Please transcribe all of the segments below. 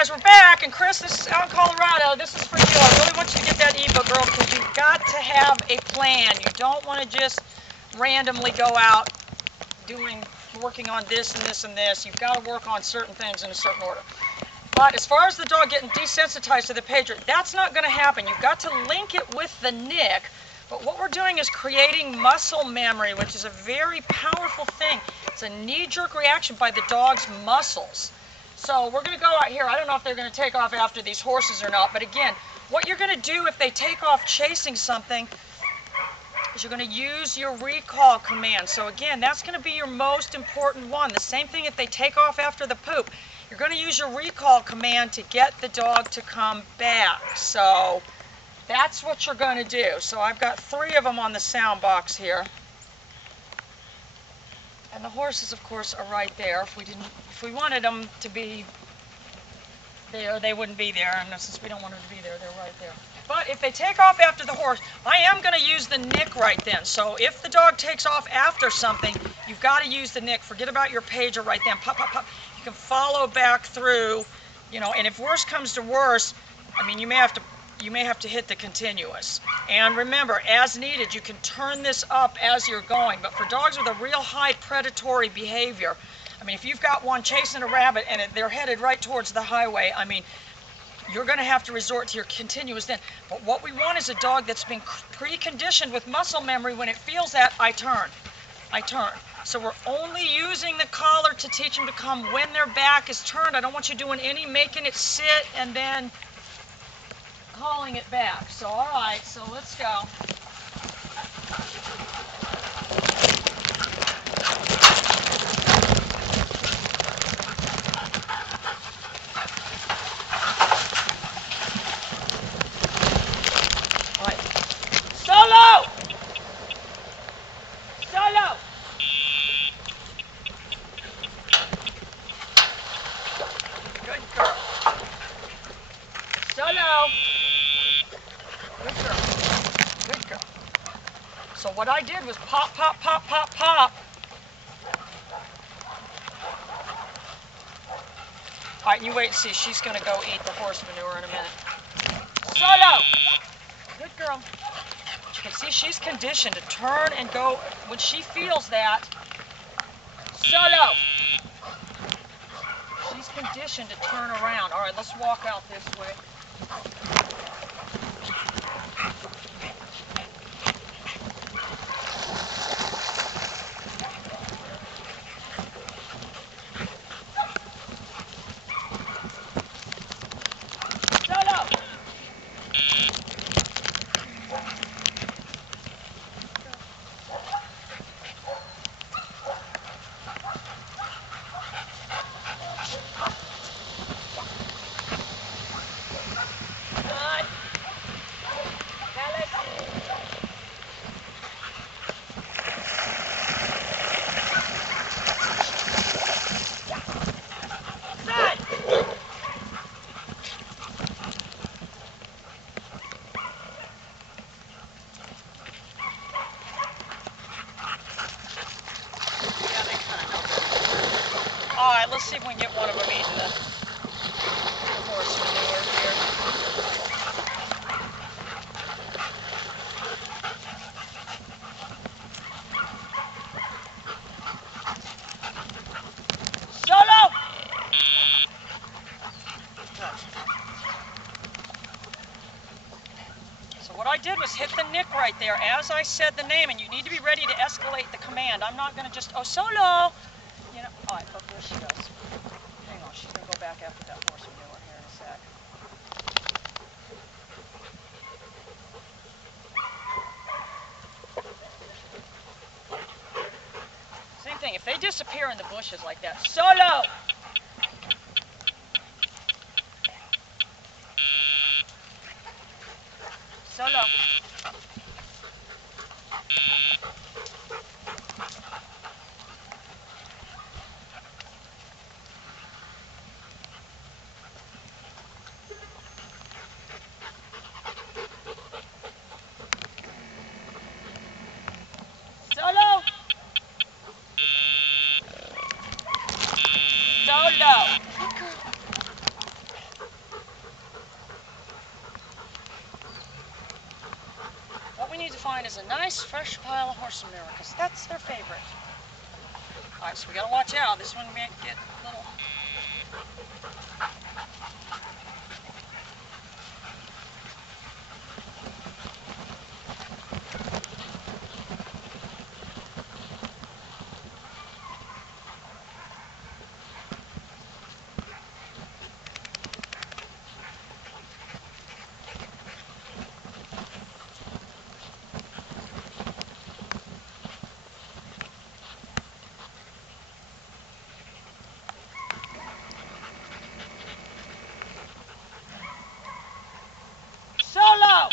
guys, we're back, and Chris, this is out in Colorado. This is for you. I really want you to get that ebook, girl, because you've got to have a plan. You don't want to just randomly go out working on this and this and this. You've got to work on certain things in a certain order. But as far as the dog getting desensitized to the pager, that's not going to happen. You've got to link it with the nick. But what we're doing is creating muscle memory, which is a very powerful thing. It's a knee-jerk reaction by the dog's muscles. So we're going to go out here. I don't know if they're going to take off after these horses or not. But again, what you're going to do if they take off chasing something is you're going to use your recall command. So again, that's going to be your most important one. The same thing if they take off after the poop. You're going to use your recall command to get the dog to come back. So that's what you're going to do. So I've got 3 of them on the sound box here. And the horses, of course, are right there. If we wanted them to be there, they wouldn't be there. And since we don't want them to be there, they're right there. But if they take off after the horse, I am going to use the nick right then. So if the dog takes off after something, you've got to use the nick. Forget about your pager right then. Pop, pop, pop. You can follow back through, and if worse comes to worse, I mean, you may have to hit the continuous. And remember, as needed, you can turn this up as you're going. But for dogs with a real high predatory behavior, I mean, if you've got one chasing a rabbit and they're headed right towards the highway, I mean, you're going to have to resort to your continuous then. But what we want is a dog that's been preconditioned with muscle memory. When it feels that, I turn. So we're only using the collar to teach them to come when their back is turned. I don't want you doing any making it sit and then calling it back. So all right, so let's go. All right. Solo! Solo! Good girl. Solo! Good girl. Good girl. So what I did was pop, pop, pop, pop, pop. All right, you wait and see. She's going to go eat the horse manure in a minute. Solo! Good girl. You can see she's conditioned to turn and go when she feels that. Solo! She's conditioned to turn around. All right, let's walk out this way. All right, let's see if we can get one of them eating the horse manure here. Solo! So what I did was hit the nick right there as I said the name, and you need to be ready to escalate the command. I'm not going to just, oh, solo! All right, look, there she goes. Hang on, she's going to go back after that horse manure here in a sec. Same thing, if they disappear in the bushes like that, solo! Solo. Solo. find is a nice fresh pile of horse manure, because that's their favorite. Alright, so we gotta watch out. This one might get a little... Solo!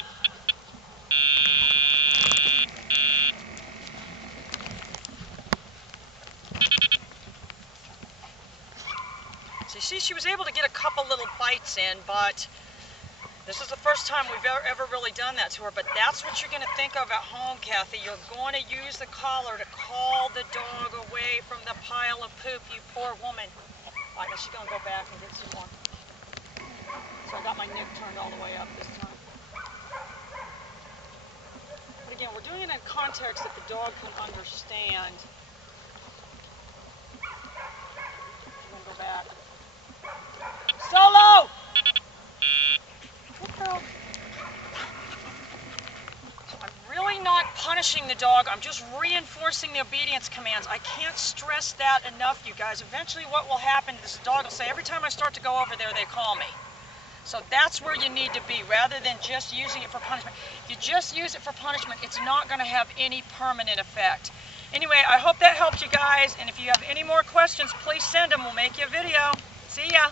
So you see, she was able to get a couple little bites in, but this is the first time we've ever really done that to her. But that's what you're going to think of at home, Kathy. You're going to use the collar to call the dog away from the pile of poop, you poor woman. All right, now she's going to go back and get some more. So I got my nib turned all the way up this time. But again, we're doing it in context that the dog can understand. I'm going to go back. Solo! Good girl. So I'm really not punishing the dog. I'm just reinforcing the obedience commands. I can't stress that enough, you guys. Eventually what will happen is the dog will say, every time I start to go over there, they call me. So that's where you need to be, rather than just using it for punishment. If you just use it for punishment, it's not going to have any permanent effect. Anyway, I hope that helped you guys, and if you have any more questions, please send them. We'll make you a video. See ya!